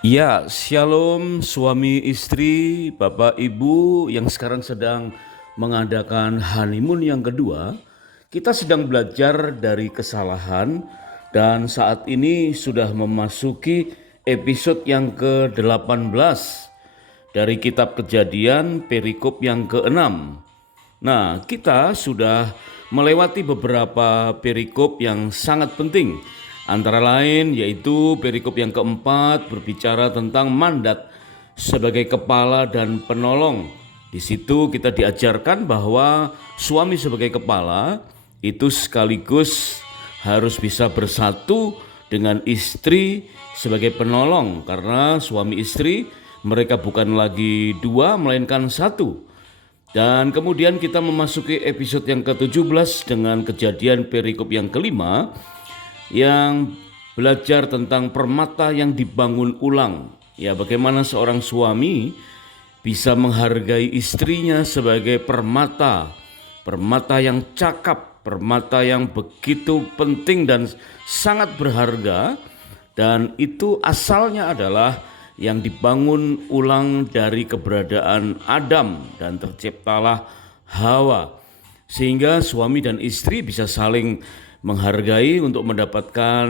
Ya, shalom suami istri, bapak ibu yang sekarang sedang mengadakan honeymoon yang kedua. Kita sedang belajar dari kesalahan dan saat ini sudah memasuki episode yang ke-18 dari kitab Kejadian perikop yang ke-6. Nah, kita sudah melewati beberapa perikop yang sangat penting. Antara lain yaitu perikop yang keempat berbicara tentang mandat sebagai kepala dan penolong. Di situ kita diajarkan bahwa suami sebagai kepala itu sekaligus harus bisa bersatu dengan istri sebagai penolong, karena suami istri mereka bukan lagi dua melainkan satu. Dan kemudian kita memasuki episode yang ke-17 dengan Kejadian perikop yang kelima yang belajar tentang permata yang dibangun ulang. Ya, bagaimana seorang suami bisa menghargai istrinya sebagai permata, permata yang cakap, permata yang begitu penting dan sangat berharga, dan itu asalnya adalah yang dibangun ulang dari keberadaan Adam dan terciptalah Hawa, sehingga suami dan istri bisa saling menghargai untuk mendapatkan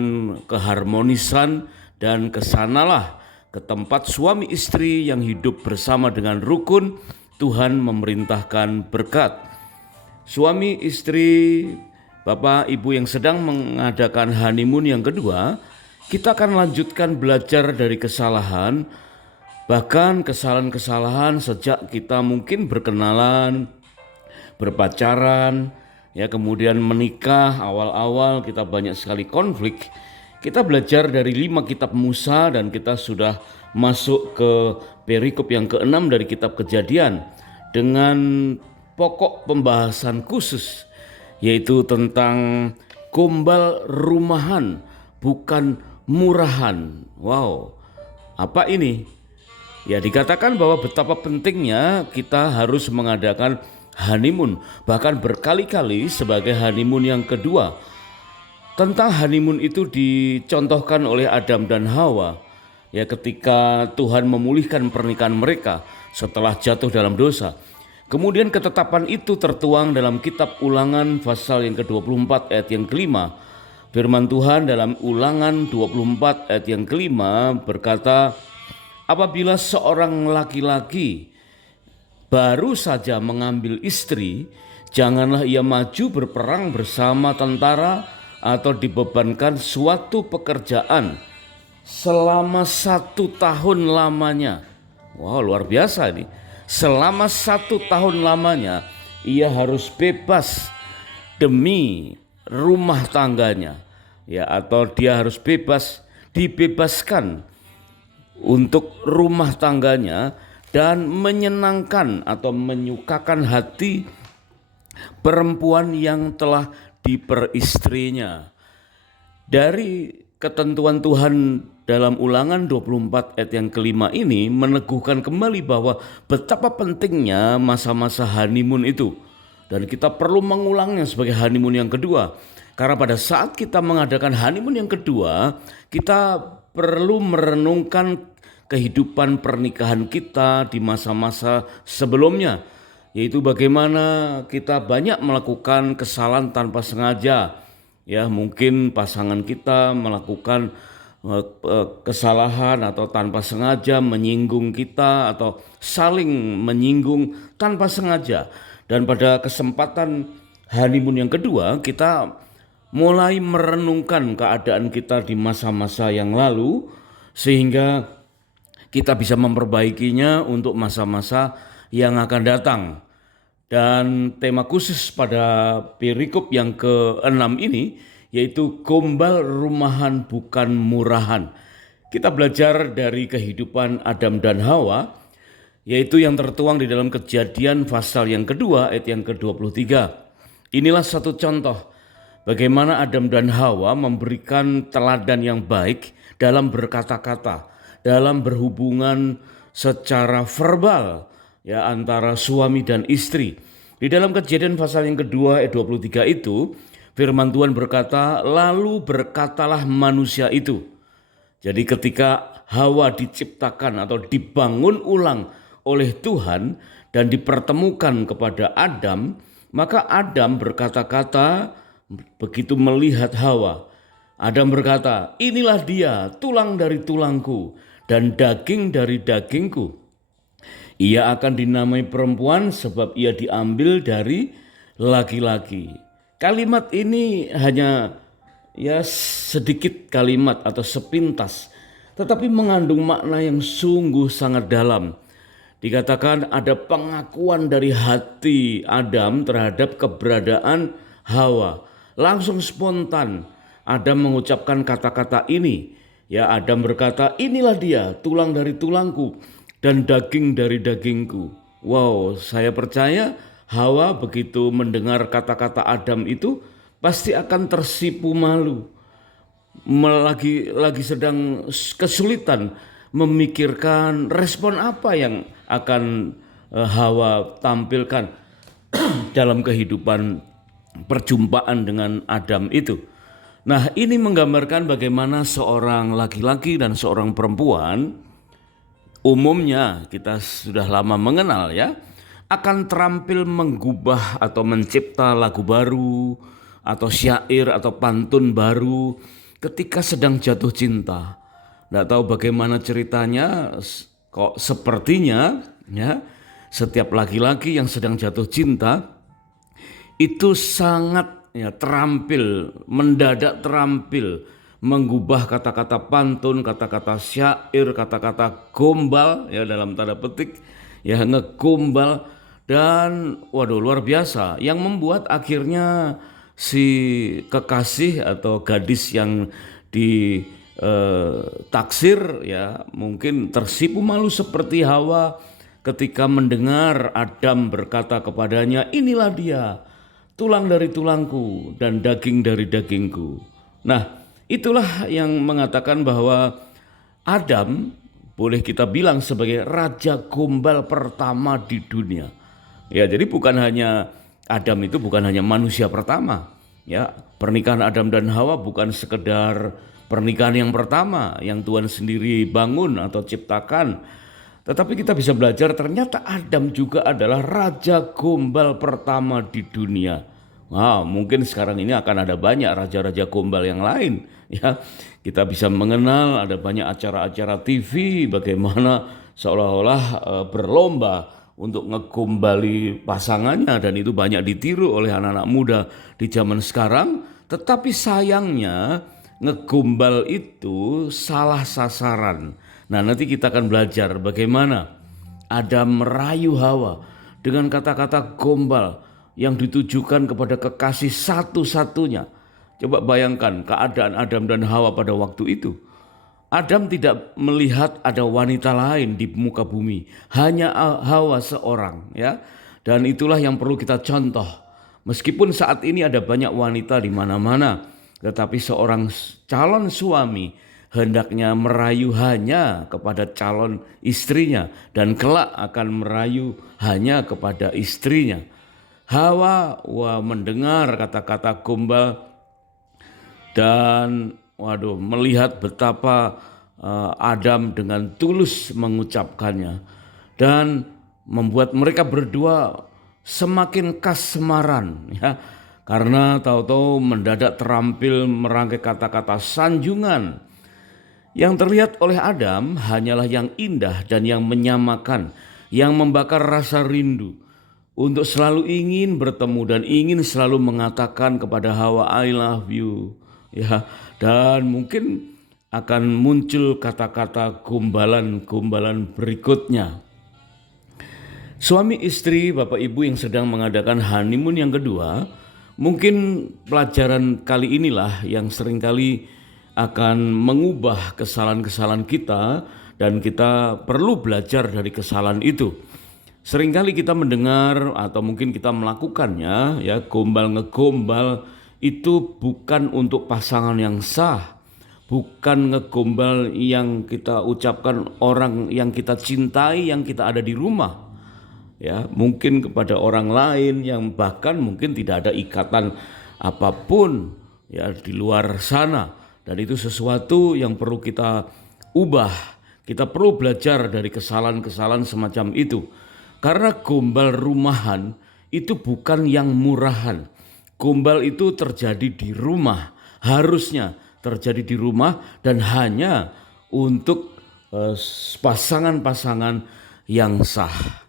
keharmonisan, dan kesanalah ke tempat suami istri yang hidup bersama dengan rukun. Tuhan memerintahkan berkat. Suami istri, bapak ibu yang sedang mengadakan honeymoon yang kedua, kita akan lanjutkan belajar dari kesalahan, bahkan kesalahan-kesalahan sejak kita mungkin berkenalan, berpacaran, ya kemudian menikah. Awal-awal kita banyak sekali konflik. Kita belajar dari 5 kitab Musa dan kita sudah masuk ke perikop yang ke-6 dari kitab Kejadian dengan pokok pembahasan khusus, yaitu tentang gombal rumahan bukan murahan. Wow, apa ini? Ya, dikatakan bahwa betapa pentingnya kita harus mengadakan honeymoon, bahkan berkali-kali sebagai honeymoon yang kedua. Tentang honeymoon itu dicontohkan oleh Adam dan Hawa. Ya, ketika Tuhan memulihkan pernikahan mereka setelah jatuh dalam dosa. Kemudian ketetapan itu tertuang dalam kitab Ulangan pasal yang ke-24 ayat yang kelima. Firman Tuhan dalam Ulangan 24 ayat yang kelima berkata, apabila seorang laki-laki baru saja mengambil istri, janganlah ia maju berperang bersama tentara atau dibebankan suatu pekerjaan selama 1 tahun lamanya. Wow, luar biasa ini. Selama 1 tahun lamanya ia harus bebas demi rumah tangganya, ya, atau dia harus dibebaskan untuk rumah tangganya dan menyenangkan atau menyukakan hati perempuan yang telah diperistrinya. Dari ketentuan Tuhan dalam Ulangan 24 ayat yang kelima ini meneguhkan kembali bahwa betapa pentingnya masa-masa honeymoon itu. Dan kita perlu mengulangnya sebagai honeymoon yang kedua. Karena pada saat kita mengadakan honeymoon yang kedua, kita perlu merenungkan kehidupan pernikahan kita di masa-masa sebelumnya, yaitu bagaimana kita banyak melakukan kesalahan tanpa sengaja. Ya, mungkin pasangan kita melakukan kesalahan atau tanpa sengaja menyinggung kita atau saling menyinggung tanpa sengaja. Dan pada kesempatan honeymoon yang kedua, kita mulai merenungkan keadaan kita di masa-masa yang lalu sehingga kita bisa memperbaikinya untuk masa-masa yang akan datang. Dan tema khusus pada perikop yang ke-6 ini yaitu gombal rumahan bukan murahan. Kita belajar dari kehidupan Adam dan Hawa, yaitu yang tertuang di dalam Kejadian pasal yang kedua ayat yang ke-23. Inilah satu contoh bagaimana Adam dan Hawa memberikan teladan yang baik dalam berkata-kata, dalam berhubungan secara verbal, ya, antara suami dan istri. Di dalam Kejadian pasal yang kedua ayat 23 itu firman Tuhan berkata, lalu berkatalah manusia itu. Jadi ketika Hawa diciptakan atau dibangun ulang oleh Tuhan dan dipertemukan kepada Adam, maka Adam berkata-kata begitu melihat Hawa. Adam berkata, inilah dia, tulang dari tulangku dan daging dari dagingku. Ia akan dinamai perempuan sebab ia diambil dari laki-laki. Kalimat ini hanya sedikit kalimat atau sepintas, tetapi mengandung makna yang sungguh sangat dalam. Dikatakan ada pengakuan dari hati Adam terhadap keberadaan Hawa. Langsung spontan Adam mengucapkan kata-kata ini. Ya, Adam berkata, inilah dia, tulang dari tulangku dan daging dari dagingku. Wow, saya percaya Hawa begitu mendengar kata-kata Adam itu pasti akan tersipu malu. Lagi sedang kesulitan memikirkan respon apa yang akan Hawa tampilkan dalam kehidupan perjumpaan dengan Adam itu. Nah, ini menggambarkan bagaimana seorang laki-laki dan seorang perempuan, umumnya kita sudah lama mengenal ya, akan terampil menggubah atau mencipta lagu baru atau syair atau pantun baru ketika sedang jatuh cinta. Tidak tahu bagaimana ceritanya, kok sepertinya ya setiap laki-laki yang sedang jatuh cinta itu sangat terampil, mendadak terampil menggubah kata-kata pantun, kata-kata syair, kata-kata gombal ya dalam tanda petik ya, ngegombal, dan waduh luar biasa yang membuat akhirnya si kekasih atau gadis yang ditaksir ya mungkin tersipu malu seperti Hawa ketika mendengar Adam berkata kepadanya, inilah dia, tulang dari tulangku dan daging dari dagingku. Nah, itulah yang mengatakan bahwa Adam boleh kita bilang sebagai raja gombal pertama di dunia. Ya, jadi Adam itu bukan hanya manusia pertama. Ya, pernikahan Adam dan Hawa bukan sekedar pernikahan yang pertama yang Tuhan sendiri bangun atau ciptakan. Tetapi kita bisa belajar ternyata Adam juga adalah raja gombal pertama di dunia. Nah, mungkin sekarang ini akan ada banyak raja-raja gombal yang lain. Ya, kita bisa mengenal ada banyak acara-acara TV bagaimana seolah-olah berlomba untuk ngegombali pasangannya, dan itu banyak ditiru oleh anak-anak muda di zaman sekarang. Tetapi sayangnya ngegombal itu salah sasaran. Nah, nanti kita akan belajar bagaimana Adam merayu Hawa dengan kata-kata gombal yang ditujukan kepada kekasih satu-satunya. Coba bayangkan keadaan Adam dan Hawa pada waktu itu. Adam tidak melihat ada wanita lain di muka bumi, hanya Hawa seorang ya. Dan itulah yang perlu kita contoh. Meskipun saat ini ada banyak wanita di mana-mana, tetapi seorang calon suami hendaknya merayu hanya kepada calon istrinya dan kelak akan merayu hanya kepada istrinya. Hawa mendengar kata-kata gombal dan melihat betapa Adam dengan tulus mengucapkannya dan membuat mereka berdua semakin kasmaran ya, karena tahu-tahu mendadak terampil merangkai kata-kata sanjungan. Yang terlihat oleh Adam hanyalah yang indah dan yang menyamakan, yang membakar rasa rindu untuk selalu ingin bertemu dan ingin selalu mengatakan kepada Hawa, I love you. Ya, dan mungkin akan muncul kata-kata gombalan-gombalan berikutnya. Suami istri, Bapak Ibu yang sedang mengadakan honeymoon yang kedua, mungkin pelajaran kali inilah yang seringkali akan mengubah kesalahan-kesalahan kita, dan kita perlu belajar dari kesalahan itu. Seringkali kita mendengar atau mungkin kita melakukannya ya, gombal ngegombal itu bukan untuk pasangan yang sah, bukan ngegombal yang kita ucapkan orang yang kita cintai, yang kita ada di rumah. Ya, mungkin kepada orang lain yang bahkan mungkin tidak ada ikatan apapun ya di luar sana. Dan itu sesuatu yang perlu kita ubah, Kita perlu belajar dari kesalahan-kesalahan semacam itu. Karena gombal rumahan itu bukan yang murahan. Gombal itu terjadi di rumah, harusnya terjadi di rumah dan hanya untuk pasangan-pasangan yang sah.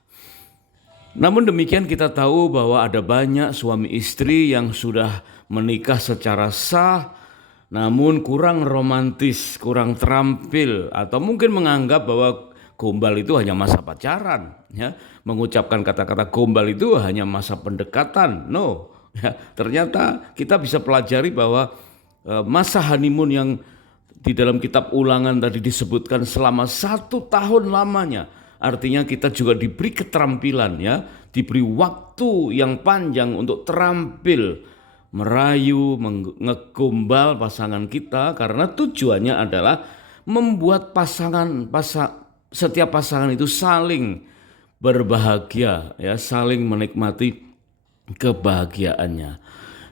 Namun demikian kita tahu bahwa ada banyak suami istri yang sudah menikah secara sah, namun kurang romantis, kurang terampil, atau mungkin menganggap bahwa gombal itu hanya masa pacaran, ya. Mengucapkan kata-kata gombal itu hanya masa pendekatan. No, ya, ternyata kita bisa pelajari bahwa masa honeymoon yang di dalam kitab Ulangan tadi disebutkan selama 1 tahun lamanya. Artinya kita juga diberi keterampilan, ya, diberi waktu yang panjang untuk terampil merayu, ngegombal pasangan kita, karena tujuannya adalah membuat setiap pasangan itu saling berbahagia, ya, saling menikmati kebahagiaannya.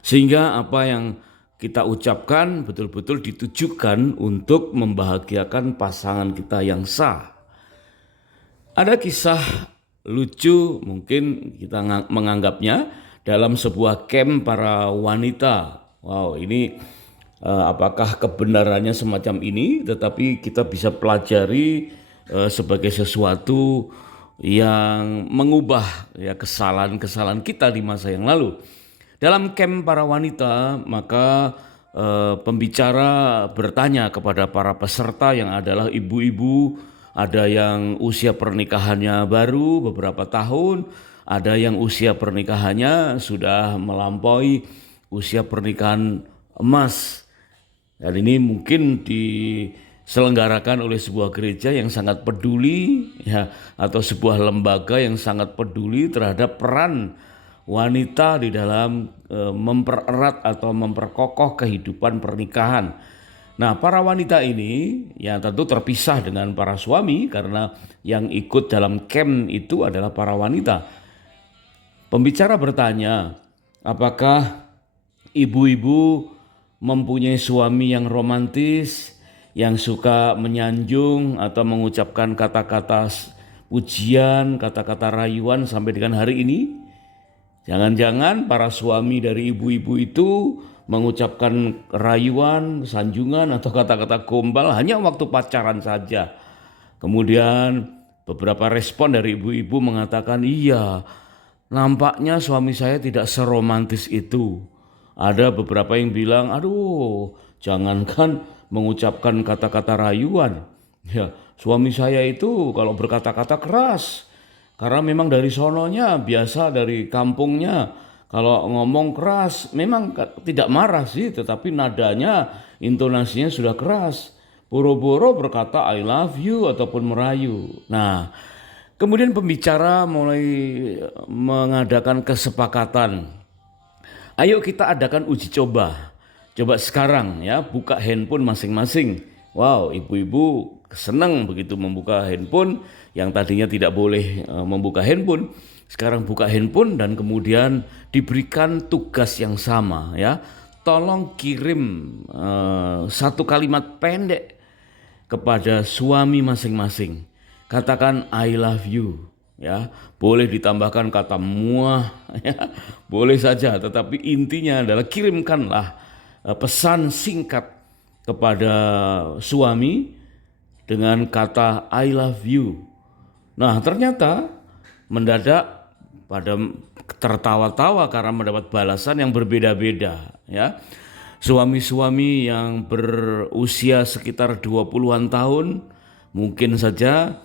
Sehingga apa yang kita ucapkan betul-betul ditujukan untuk membahagiakan pasangan kita yang sah. Ada kisah lucu mungkin kita menganggapnya dalam sebuah camp para wanita. Wow, ini apakah kebenarannya semacam ini? Tetapi kita bisa pelajari sebagai sesuatu yang mengubah, ya, kesalahan-kesalahan kita di masa yang lalu. Dalam camp para wanita, maka pembicara bertanya kepada para peserta yang adalah ibu-ibu. Ada yang usia pernikahannya baru beberapa tahun, ada yang usia pernikahannya sudah melampaui usia pernikahan emas. Dan ini mungkin diselenggarakan oleh sebuah gereja yang sangat peduli, ya, atau sebuah lembaga yang sangat peduli terhadap peran wanita di dalam mempererat atau memperkokoh kehidupan pernikahan. Nah, para wanita ini ya tentu terpisah dengan para suami karena yang ikut dalam camp itu adalah para wanita. Pembicara bertanya, apakah ibu-ibu mempunyai suami yang romantis, yang suka menyanjung atau mengucapkan kata-kata pujian, kata-kata rayuan sampai dengan hari ini? Jangan-jangan para suami dari ibu-ibu itu mengucapkan rayuan, sanjungan atau kata-kata gombal hanya waktu pacaran saja. Kemudian beberapa respon dari ibu-ibu mengatakan, iya, nampaknya suami saya tidak seromantis itu. Ada beberapa yang bilang, aduh, jangankan mengucapkan kata-kata rayuan. Ya, suami saya itu kalau berkata-kata keras. Karena memang dari sononya, biasa dari kampungnya, kalau ngomong keras, memang tidak marah sih, tetapi nadanya, intonasinya sudah keras. Boro-boro berkata I love you ataupun merayu. Nah, kemudian pembicara mulai mengadakan kesepakatan. Ayo kita adakan uji coba. Coba sekarang, ya, buka handphone masing-masing. Wow, ibu-ibu senang begitu membuka handphone yang tadinya tidak boleh membuka handphone. Sekarang buka handphone dan kemudian diberikan tugas yang sama, ya. Tolong kirim satu kalimat pendek kepada suami masing-masing. Katakan I love you, ya. Boleh ditambahkan kata muah, ya. Boleh saja, tetapi intinya adalah kirimkanlah pesan singkat kepada suami dengan kata I love you. Nah, ternyata mendadak pada tertawa-tawa karena mendapat balasan yang berbeda-beda, ya. Suami-suami yang berusia sekitar 20-an tahun mungkin saja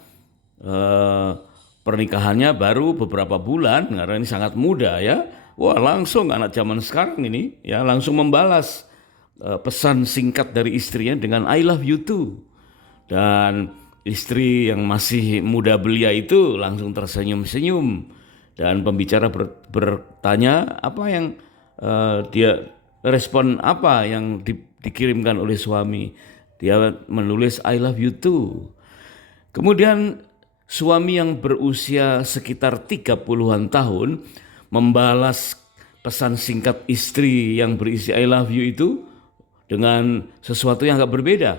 pernikahannya baru beberapa bulan karena ini sangat muda, ya. Wah, langsung anak zaman sekarang ini, ya, langsung membalas pesan singkat dari istrinya dengan I love you too. Dan istri yang masih muda belia itu langsung tersenyum-senyum. Dan pembicara bertanya apa yang dia respon apa yang dikirimkan oleh suami. Dia menulis I love you too. Kemudian suami yang berusia sekitar 30-an tahun membalas pesan singkat istri yang berisi I love you itu dengan sesuatu yang agak berbeda.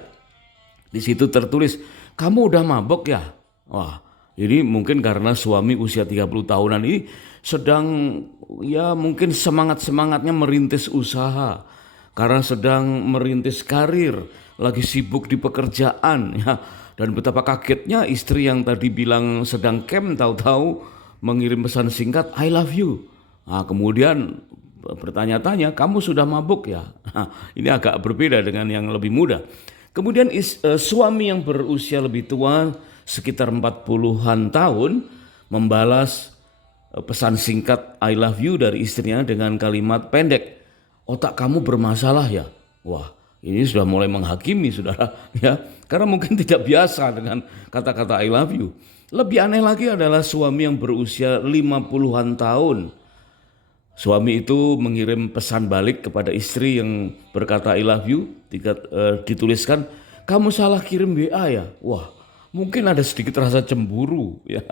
Di situ tertulis, kamu udah mabok ya? Wah, ini mungkin karena suami usia 30 tahunan ini sedang ya mungkin semangat-semangatnya merintis usaha. Karena sedang merintis karir, lagi sibuk di pekerjaan ya. Dan betapa kagetnya istri yang tadi bilang sedang camp tahu-tahu mengirim pesan singkat I love you. Nah, kemudian bertanya-tanya, kamu sudah mabuk ya? Nah, ini agak berbeda dengan yang lebih muda. Kemudian suami yang berusia lebih tua sekitar 40-an tahun membalas pesan singkat I love you dari istrinya dengan kalimat pendek, otak kamu bermasalah ya? Wah, ini sudah mulai menghakimi saudara ya. Karena mungkin tidak biasa dengan kata-kata I love you. Lebih aneh lagi adalah suami yang berusia 50-an tahun. Suami itu mengirim pesan balik kepada istri yang berkata I love you, dituliskan, kamu salah kirim WA ya? Wah, mungkin ada sedikit rasa cemburu ya.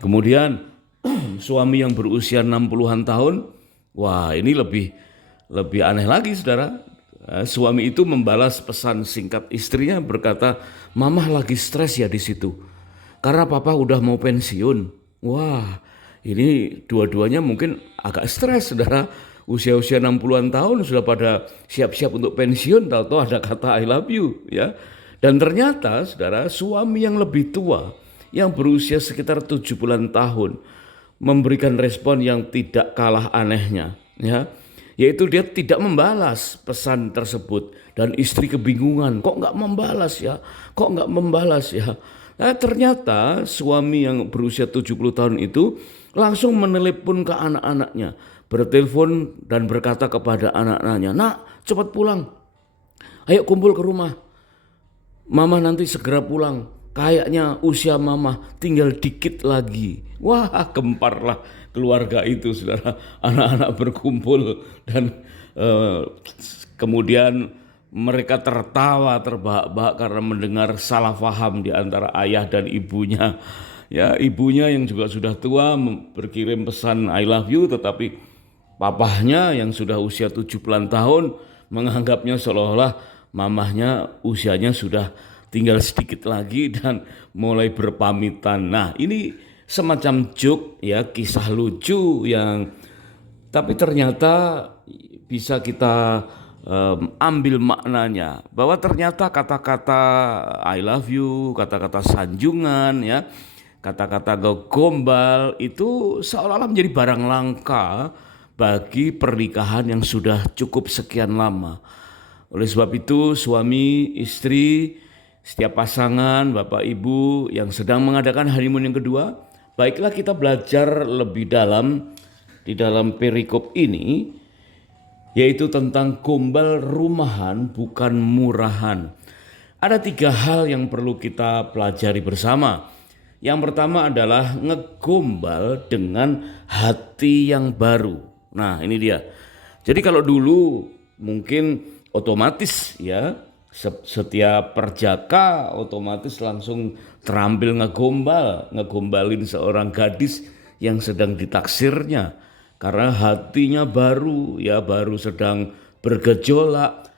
Kemudian suami yang berusia 60-an tahun, wah ini lebih aneh lagi saudara. Suami itu membalas pesan singkat istrinya berkata, Mama lagi stres ya di situ. Karena papa udah mau pensiun. Wah, ini dua-duanya mungkin agak stres saudara. Usia-usia 60-an tahun sudah pada siap-siap untuk pensiun, tahu-tahu ada kata I love you ya. Dan ternyata saudara, suami yang lebih tua yang berusia sekitar 70-an tahun memberikan respon yang tidak kalah anehnya ya. Yaitu dia tidak membalas pesan tersebut dan istri kebingungan, kok nggak membalas ya, kok nggak membalas ya. Nah, ternyata suami yang berusia 70 tahun itu langsung menelepon ke anak-anaknya, bertelepon dan berkata kepada anak-anaknya, nak cepat pulang, ayo kumpul ke rumah, mama nanti segera pulang, kayaknya usia mama tinggal dikit lagi. Wah, gemparlah keluarga itu saudara, anak-anak berkumpul dan kemudian mereka tertawa terbahak-bahak karena mendengar salah paham di antara ayah dan ibunya. Ya, ibunya yang juga sudah tua berkirim pesan I love you, tetapi papahnya yang sudah usia 70-an tahun menganggapnya seolah-olah mamahnya usianya sudah tinggal sedikit lagi dan mulai berpamitan. Nah, ini semacam joke ya, kisah lucu yang tapi ternyata bisa kita ambil maknanya bahwa ternyata kata-kata I love you, kata-kata sanjungan ya, kata-kata gombal itu seolah-olah menjadi barang langka bagi pernikahan yang sudah cukup sekian lama. Oleh sebab itu suami, istri, setiap pasangan, bapak ibu yang sedang mengadakan honeymoon yang kedua, baiklah kita belajar lebih dalam di dalam perikop ini, yaitu tentang gombal rumahan bukan murahan. Ada 3 hal yang perlu kita pelajari bersama. Yang pertama adalah ngegombal dengan hati yang baru. Nah ini dia. Jadi kalau dulu mungkin otomatis ya, setiap perjaka otomatis langsung terampil ngegombalin seorang gadis yang sedang ditaksirnya. Karena hatinya baru ya, baru sedang bergejolak,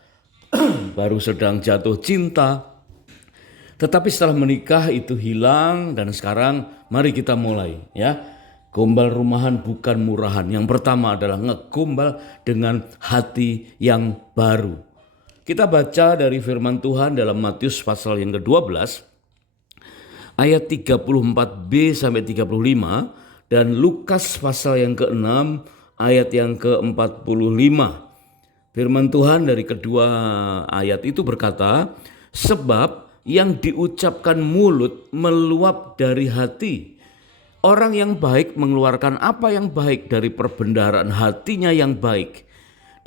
baru sedang jatuh cinta. Tetapi setelah menikah itu hilang dan sekarang mari kita mulai ya. Gombal rumahan bukan murahan. Yang pertama adalah ngegombal dengan hati yang baru. Kita baca dari firman Tuhan dalam Matius pasal yang ke-12 ayat 34b sampai 35 dan Lukas pasal yang ke-6 ayat yang ke-45. Firman Tuhan dari kedua ayat itu berkata, sebab yang diucapkan mulut meluap dari hati. Orang yang baik mengeluarkan apa yang baik dari perbendaharaan hatinya yang baik.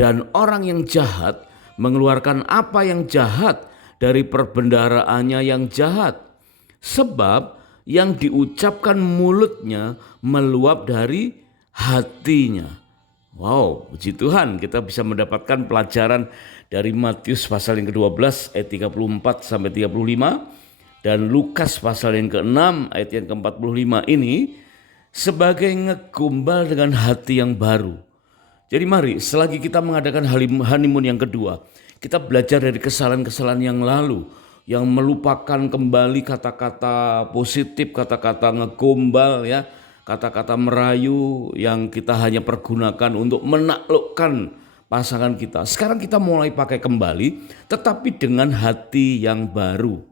Dan orang yang jahat mengeluarkan apa yang jahat dari perbendaharaannya yang jahat. Sebab yang diucapkan mulutnya meluap dari hatinya. Wow, puji Tuhan kita bisa mendapatkan pelajaran dari Matius pasal yang ke-12 ayat 34 sampai 35 dan Lukas pasal yang ke-6 ayat yang ke-45 ini sebagai ngegombal dengan hati yang baru. Jadi mari selagi kita mengadakan honeymoon yang kedua, kita belajar dari kesalahan-kesalahan yang lalu yang melupakan kembali kata-kata positif, kata-kata ngegombal ya, kata-kata merayu yang kita hanya pergunakan untuk menaklukkan pasangan kita. Sekarang kita mulai pakai kembali, tetapi dengan hati yang baru.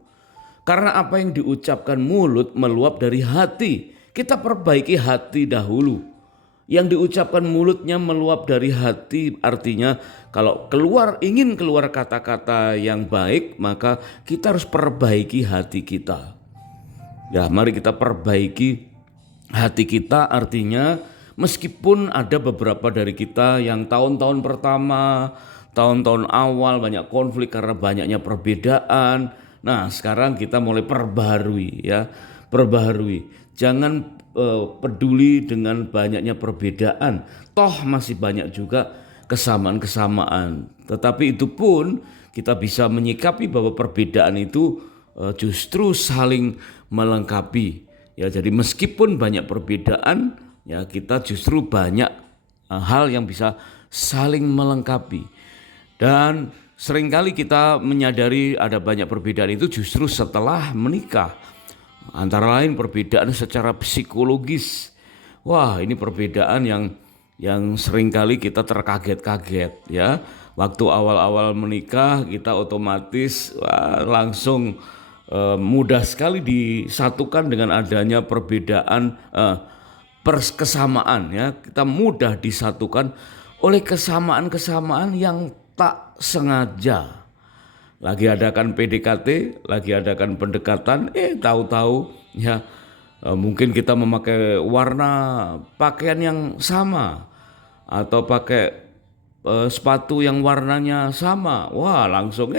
Karena apa yang diucapkan mulut meluap dari hati. Kita perbaiki hati dahulu. Yang diucapkan mulutnya meluap dari hati, artinya kalau ingin keluar kata-kata yang baik, maka kita harus perbaiki hati kita. Ya, mari kita perbaiki hati kita, artinya meskipun ada beberapa dari kita yang tahun-tahun pertama, tahun-tahun awal banyak konflik karena banyaknya perbedaan. Nah, sekarang kita mulai perbaharui ya, perbaharui. Jangan peduli dengan banyaknya perbedaan. Toh masih banyak juga kesamaan-kesamaan. Tetapi itu pun kita bisa menyikapi bahwa perbedaan itu justru saling melengkapi. Ya, jadi meskipun banyak perbedaan, ya kita justru banyak hal yang bisa saling melengkapi. Dan seringkali kita menyadari ada banyak perbedaan itu justru setelah menikah. Antara lain perbedaan secara psikologis. Wah, ini perbedaan yang seringkali kita terkaget-kaget ya. Waktu awal-awal menikah kita otomatis langsung mudah sekali disatukan dengan adanya perbedaan kesamaan ya. Kita mudah disatukan oleh kesamaan-kesamaan yang tak sengaja. Lagi adakan PDKT, lagi adakan pendekatan, tahu-tahu ya mungkin kita memakai warna pakaian yang sama atau pakai sepatu yang warnanya sama. Wah, langsung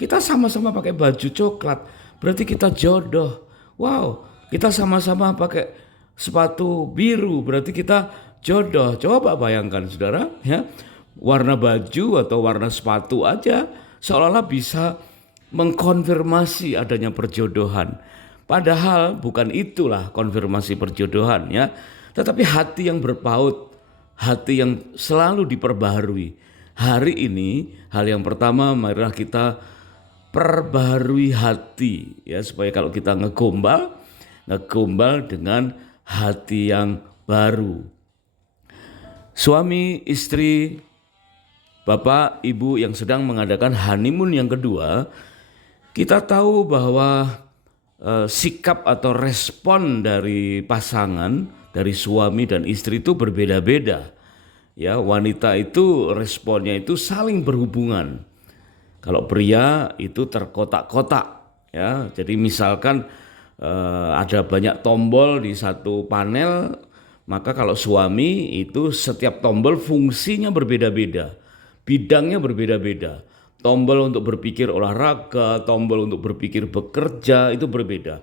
kita sama-sama pakai baju coklat, berarti kita jodoh. Wow, kita sama-sama pakai sepatu biru, berarti kita jodoh. Coba bayangkan saudara ya, warna baju atau warna sepatu aja seolah-olah bisa mengkonfirmasi adanya perjodohan. Padahal bukan itulah konfirmasi perjodohan ya. Tetapi hati yang berpaut, hati yang selalu diperbaharui. Hari ini hal yang pertama marilah kita perbaharui hati ya, supaya kalau kita ngegombal dengan hati yang baru. Suami, istri, bapak, ibu yang sedang mengadakan honeymoon yang kedua, kita tahu bahwa sikap atau respon dari pasangan, dari suami dan istri itu berbeda-beda. Ya, wanita itu responnya itu saling berhubungan. Kalau pria itu terkotak-kotak. Ya, jadi misalkan ada banyak tombol di satu panel, maka kalau suami itu setiap tombol fungsinya berbeda-beda. Bidangnya berbeda-beda. Tombol untuk berpikir olahraga, tombol untuk berpikir bekerja itu berbeda.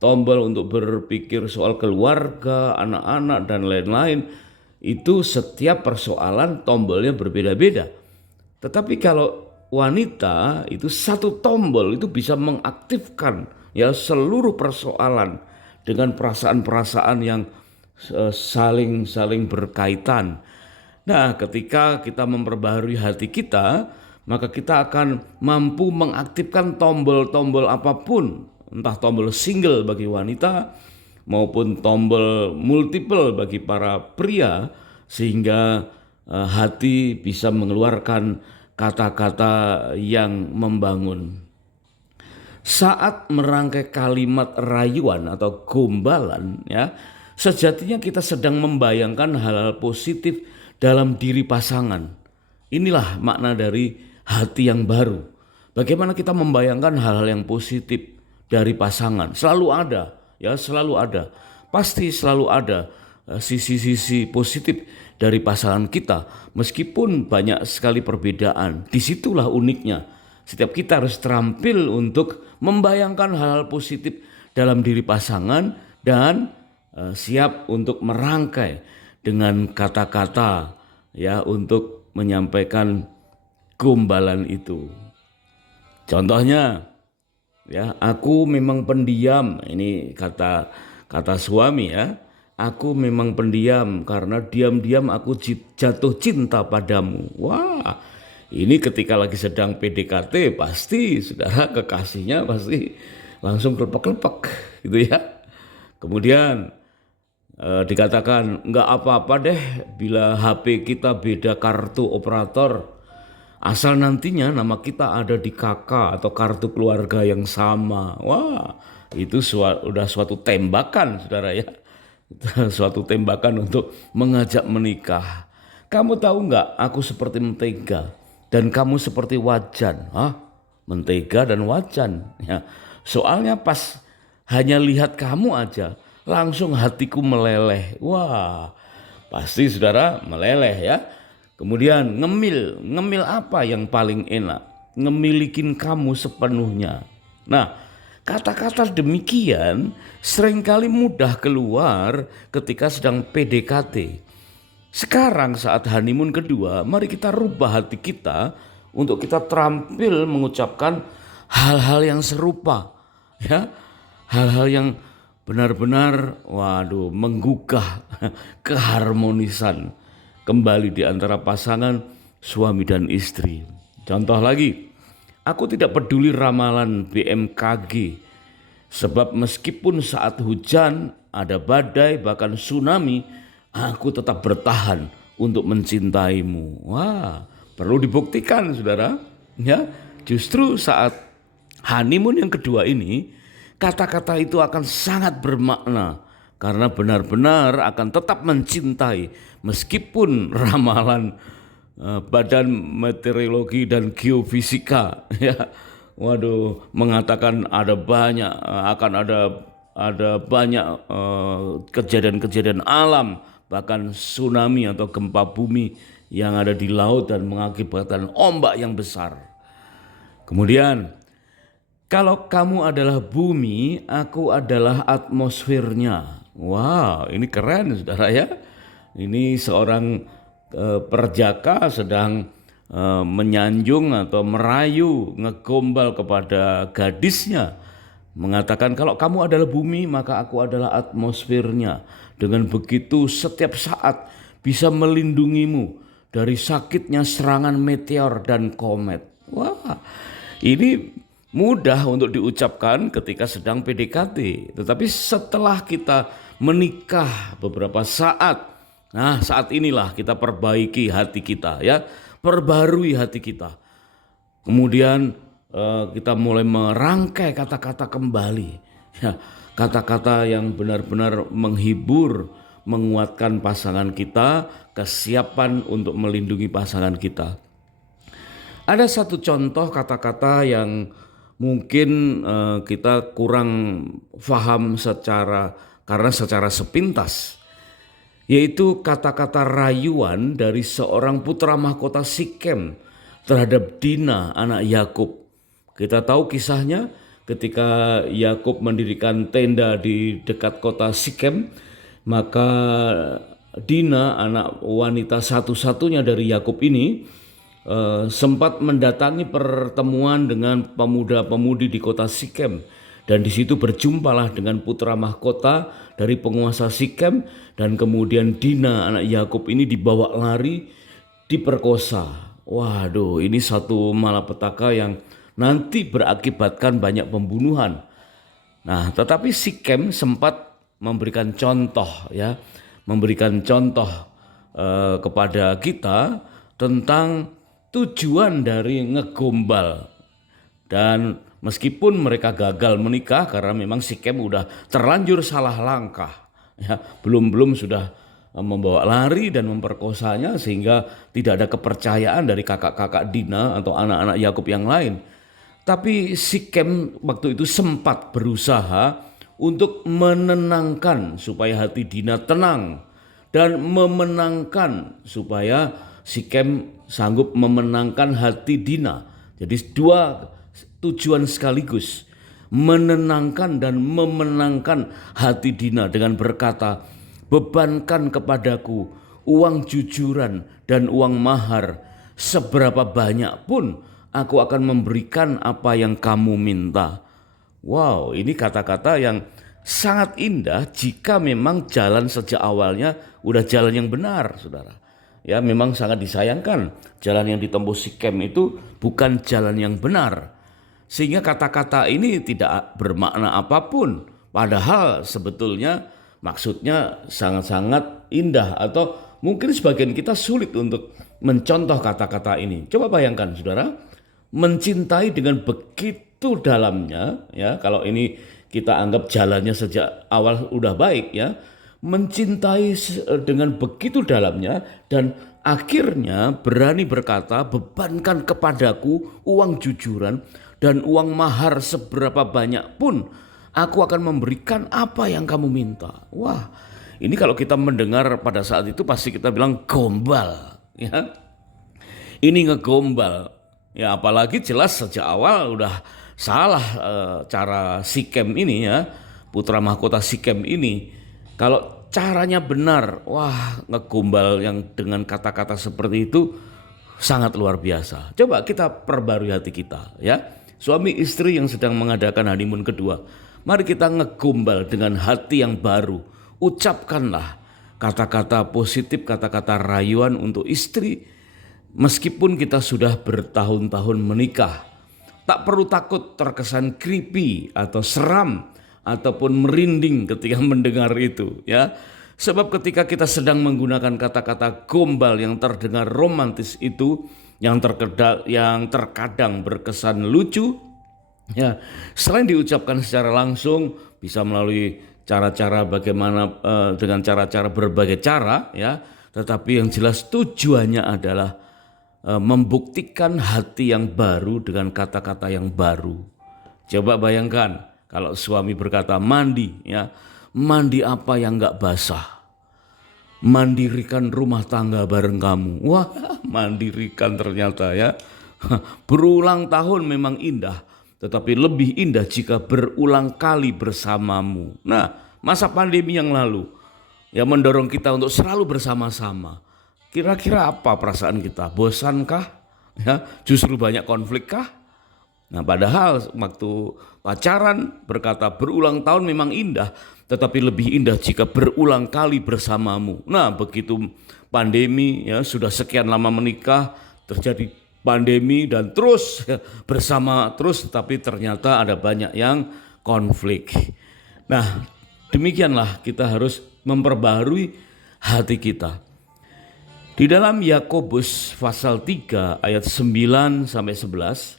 Tombol untuk berpikir soal keluarga, anak-anak dan lain-lain, itu setiap persoalan tombolnya berbeda-beda. Tetapi kalau wanita itu satu tombol itu bisa mengaktifkan ya seluruh persoalan dengan perasaan-perasaan yang saling berkaitan. Nah, ketika kita memperbaharui hati kita, maka kita akan mampu mengaktifkan tombol-tombol apapun, entah tombol single bagi wanita maupun tombol multiple bagi para pria, sehingga hati bisa mengeluarkan kata-kata yang membangun. Saat merangkai kalimat rayuan atau gombalan ya, sejatinya kita sedang membayangkan hal-hal positif dalam diri pasangan. Inilah makna dari hati yang baru. Bagaimana kita membayangkan hal-hal yang positif dari pasangan. Selalu ada, ya selalu ada. Pasti selalu ada sisi-sisi positif dari pasangan kita. Meskipun banyak sekali perbedaan. Disitulah uniknya. Setiap kita harus terampil untuk membayangkan hal-hal positif dalam diri pasangan dan siap untuk merangkai dengan kata-kata ya untuk menyampaikan gombalan itu. Contohnya ya, aku memang pendiam. Ini kata suami ya. Aku memang pendiam karena diam-diam aku jatuh cinta padamu. Wah, Ini ketika lagi sedang PDKT pasti saudara kekasihnya pasti langsung kelepek-kelepek gitu ya. Kemudian dikatakan nggak apa-apa deh bila HP kita beda kartu operator. Asal nantinya nama kita ada di KK atau kartu keluarga yang sama. Wah, itu udah suatu tembakan saudara ya. Suatu tembakan untuk mengajak menikah. Kamu tahu nggak aku seperti mentega dan kamu seperti wajan. Hah? Mentega dan wajan. Ya. Soalnya pas hanya lihat kamu aja langsung hatiku meleleh. Wah, pasti saudara meleleh ya. Kemudian ngemil apa yang paling enak? Ngemilikin kamu sepenuhnya. Nah, kata-kata demikian seringkali mudah keluar ketika sedang PDKT. Sekarang saat honeymoon kedua, mari kita rubah hati kita untuk kita terampil mengucapkan hal-hal yang serupa. Ya, hal-hal yang benar-benar menggugah keharmonisan kembali di antara pasangan suami dan istri. Contoh lagi, aku tidak peduli ramalan BMKG, sebab meskipun saat hujan, ada badai, bahkan tsunami, aku tetap bertahan untuk mencintaimu. Wah, perlu dibuktikan saudara. Ya, justru saat honeymoon yang kedua ini, kata-kata itu akan sangat bermakna. Karena benar-benar akan tetap mencintai meskipun ramalan Badan Meteorologi dan Geofisika mengatakan akan ada banyak kejadian-kejadian alam, bahkan tsunami atau gempa bumi yang ada di laut dan mengakibatkan ombak yang besar. Kemudian kalau kamu adalah bumi, aku adalah atmosfernya. Wow, ini keren saudara ya. Ini seorang perjaka sedang menyanjung atau merayu, ngegombal kepada gadisnya. Mengatakan kalau kamu adalah bumi maka aku adalah atmosfernya. Dengan begitu setiap saat bisa melindungimu dari sakitnya serangan meteor dan komet. Wah, ini mudah untuk diucapkan ketika sedang PDKT. Tetapi setelah kita menikah beberapa saat, nah saat inilah kita perbaiki hati kita ya, perbarui hati kita. Kemudian kita mulai merangkai kata-kata kembali, ya, kata-kata yang benar-benar menghibur, menguatkan pasangan kita, kesiapan untuk melindungi pasangan kita. Ada satu contoh kata-kata yang mungkin kita kurang paham karena secara sepintas, yaitu kata-kata rayuan dari seorang putra mahkota Sikem terhadap Dina anak Yakub. Kita tahu kisahnya ketika Yakub mendirikan tenda di dekat kota Sikem, maka Dina anak wanita satu-satunya dari Yakub ini sempat mendatangi pertemuan dengan pemuda-pemudi di kota Sikem. Dan di situ berjumpalah dengan putra mahkota dari penguasa Sikem, dan kemudian Dina anak Yakub ini dibawa lari, diperkosa. Waduh, ini satu malapetaka yang nanti berakibatkan banyak pembunuhan. Nah, tetapi Sikem sempat memberikan contoh kepada kita tentang tujuan dari ngegombal. Dan meskipun mereka gagal menikah karena memang Sikem udah terlanjur salah langkah, ya, belum sudah membawa lari dan memperkosanya sehingga tidak ada kepercayaan dari kakak-kakak Dina atau anak-anak Yakub yang lain. Tapi Sikem waktu itu sempat berusaha untuk menenangkan supaya hati Dina tenang dan memenangkan supaya Sikem sanggup memenangkan hati Dina. Jadi dua tujuan sekaligus, menenangkan dan memenangkan hati Dina dengan berkata, bebankan kepadaku uang jujuran dan uang mahar, seberapa banyak pun aku akan memberikan apa yang kamu minta. Wow, ini kata-kata yang sangat indah jika memang jalan sejak awalnya udah jalan yang benar, saudara. Ya, memang sangat disayangkan jalan yang ditempuh Sikem itu bukan jalan yang benar. Sehingga kata-kata ini tidak bermakna apapun. Padahal sebetulnya maksudnya sangat-sangat indah, atau mungkin sebagian kita sulit untuk mencontoh kata-kata ini. Coba bayangkan saudara, mencintai dengan begitu dalamnya, ya kalau ini kita anggap jalannya sejak awal udah baik ya, mencintai dengan begitu dalamnya dan akhirnya berani berkata, bebankan kepadaku uang jujuran dan uang mahar seberapa banyak pun aku akan memberikan apa yang kamu minta. Wah, ini kalau kita mendengar pada saat itu pasti kita bilang gombal ya. Ini ngegombal. Ya apalagi jelas sejak awal udah salah cara Sikem ini ya, putra mahkota Sikem ini. Kalau caranya benar, wah ngegombal yang dengan kata-kata seperti itu sangat luar biasa. Coba kita perbarui hati kita ya. Suami istri yang sedang mengadakan honeymoon kedua, mari kita ngegombal dengan hati yang baru. Ucapkanlah kata-kata positif, kata-kata rayuan untuk istri. Meskipun kita sudah bertahun-tahun menikah, tak perlu takut terkesan creepy atau seram ataupun merinding ketika mendengar itu ya. Sebab ketika kita sedang menggunakan kata-kata gombal yang terdengar romantis itu, yang terkadang berkesan lucu ya, selain diucapkan secara langsung bisa melalui cara-cara bagaimana dengan cara-cara berbagai cara ya, tetapi yang jelas tujuannya adalah membuktikan hati yang baru dengan kata-kata yang baru. Coba bayangkan kalau suami berkata mandi ya, mandi apa yang gak basah? Mandirikan rumah tangga bareng kamu. Wah, mandirikan ternyata ya. Berulang tahun memang indah, tetapi lebih indah jika berulang kali bersamamu. Nah, masa pandemi yang lalu ya mendorong kita untuk selalu bersama-sama. Kira-kira apa perasaan kita? Bosankah? Ya, justru banyak konflikkah? Nah, padahal waktu pacaran berkata berulang tahun memang indah, tetapi lebih indah jika berulang kali bersamamu. Nah, begitu pandemi ya, sudah sekian lama menikah, terjadi pandemi dan terus bersama terus, tapi ternyata ada banyak yang konflik. Nah, demikianlah kita harus memperbaharui hati kita. Di dalam Yakobus pasal 3 ayat 9 sampai 11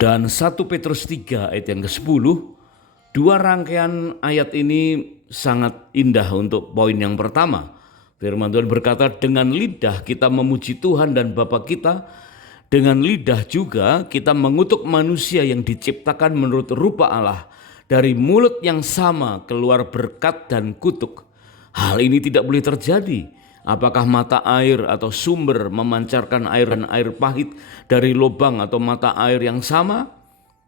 dan 1 Petrus 3 ayat yang ke-10, dua rangkaian ayat ini sangat indah untuk poin yang pertama. Firman Tuhan berkata, dengan lidah kita memuji Tuhan dan Bapa kita, dengan lidah juga kita mengutuk manusia yang diciptakan menurut rupa Allah. Dari mulut yang sama keluar berkat dan kutuk. Hal ini tidak boleh terjadi. Apakah mata air atau sumber memancarkan air dan air pahit dari lubang atau mata air yang sama?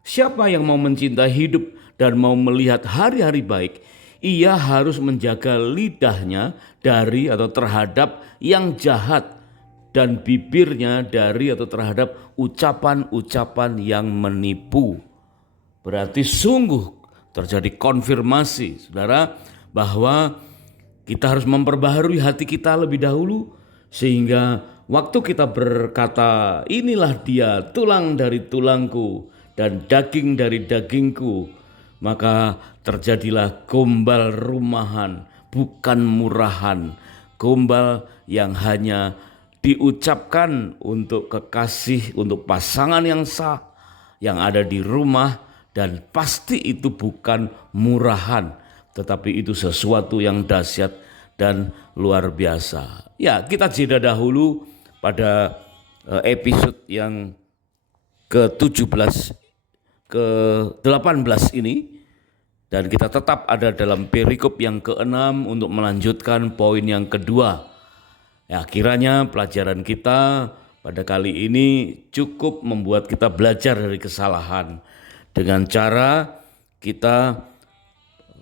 Siapa yang mau mencintai hidup dan mau melihat hari-hari baik, ia harus menjaga lidahnya dari atau terhadap yang jahat dan bibirnya dari atau terhadap ucapan-ucapan yang menipu. Berarti sungguh terjadi konfirmasi, saudara, bahwa kita harus memperbaharui hati kita lebih dahulu, sehingga waktu kita berkata, inilah dia tulang dari tulangku dan daging dari dagingku, maka terjadilah gombal rumahan, bukan murahan. Gombal yang hanya diucapkan untuk kekasih, untuk pasangan yang sah, yang ada di rumah, dan pasti itu bukan murahan, tetapi itu sesuatu yang dahsyat dan luar biasa. Ya, kita jeda dahulu pada episode yang ke-17, ke-18 ini. Dan kita tetap ada dalam perikop yang ke-6 untuk melanjutkan poin yang kedua. Ya, kiranya pelajaran kita pada kali ini cukup membuat kita belajar dari kesalahan. Dengan cara kita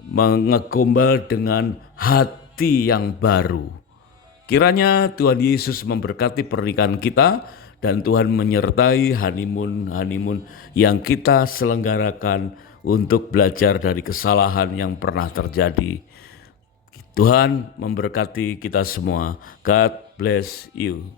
mengegombal dengan hati yang baru. Kiranya Tuhan Yesus memberkati pernikahan kita dan Tuhan menyertai honeymoon yang kita selenggarakan untuk belajar dari kesalahan yang pernah terjadi. Tuhan memberkati kita semua. God bless you.